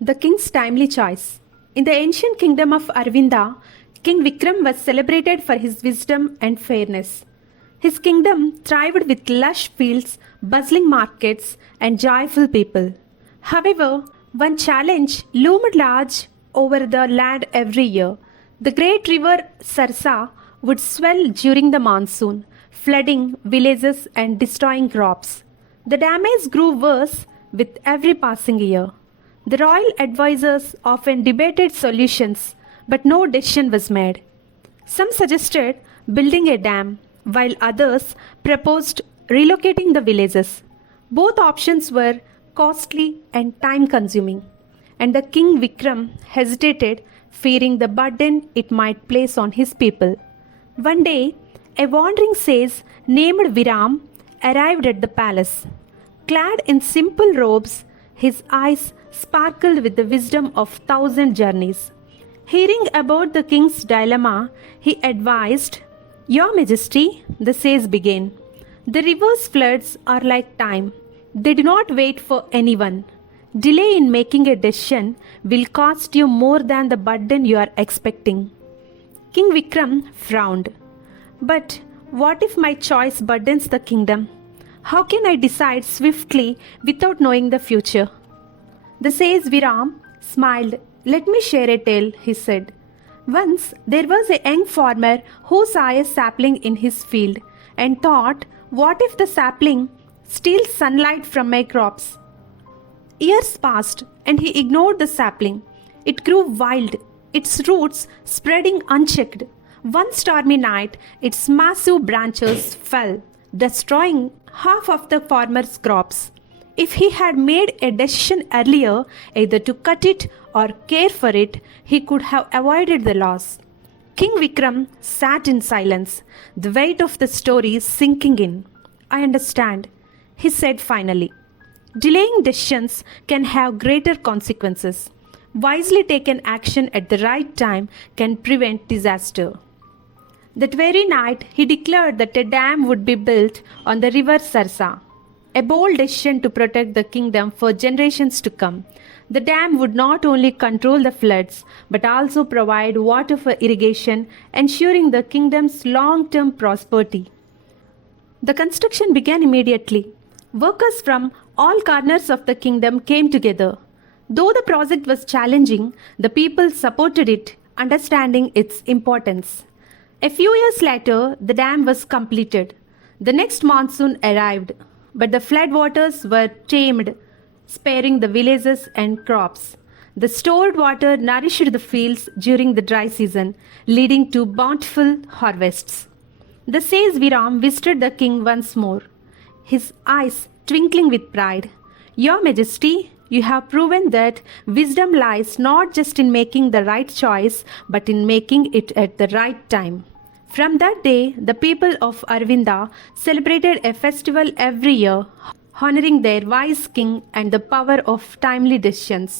The king's timely choice. In the ancient kingdom of Arvinda, King Vikram was celebrated for his wisdom and fairness. His kingdom thrived with lush fields, bustling markets, and joyful people. However, one challenge loomed large over the land every year. The great river Sarsa would swell during the monsoon, flooding villages and destroying crops. The damage grew worse with every passing year. The royal advisors often debated solutions, but no decision was made. Some suggested building a dam, while others proposed relocating the villages. Both options were costly and time consuming, and the king Vikram hesitated, fearing the burden it might place on his people. One day, a wandering sage named Viram arrived at the palace. Clad in simple robes, his eyes sparkled with the wisdom of thousand journeys. Hearing about the king's dilemma, he advised, "Your Majesty," the sage began, "the river's floods are like time. They do not wait for anyone. Delay in making a decision will cost you more than the burden you are expecting." King Vikram frowned. "But what if my choice burdens the kingdom? How can I decide swiftly without knowing the future?" The sage Viram smiled. "Let me share a tale," he said. "Once there was a young farmer who saw a sapling in his field and thought, what if the sapling steals sunlight from my crops? Years passed and he ignored the sapling. It grew wild, its roots spreading unchecked. One stormy night, its massive branches fell, destroying half of the farmer's crops. If he had made a decision earlier, either to cut it or care for it, he could have avoided the loss." King Vikram sat in silence, the weight of the story sinking in. "I understand," he said finally. "Delaying decisions can have greater consequences. Wisely taken action at the right time can prevent disaster." That very night, he declared that a dam would be built on the river Sarsa, a bold decision to protect the kingdom for generations to come. The dam would not only control the floods, but also provide water for irrigation, ensuring the kingdom's long-term prosperity. The construction began immediately. Workers from all corners of the kingdom came together. Though the project was challenging, the people supported it, understanding its importance. A few years later, the dam was completed. The next monsoon arrived, but the floodwaters were tamed, sparing the villages and crops. The stored water nourished the fields during the dry season, leading to bountiful harvests. The sage Viram visited the king once more, his eyes twinkling with pride. "Your Majesty, you have proven that wisdom lies not just in making the right choice, but in making it at the right time." From that day, the people of Arvinda celebrated a festival every year, honoring their wise king and the power of timely decisions.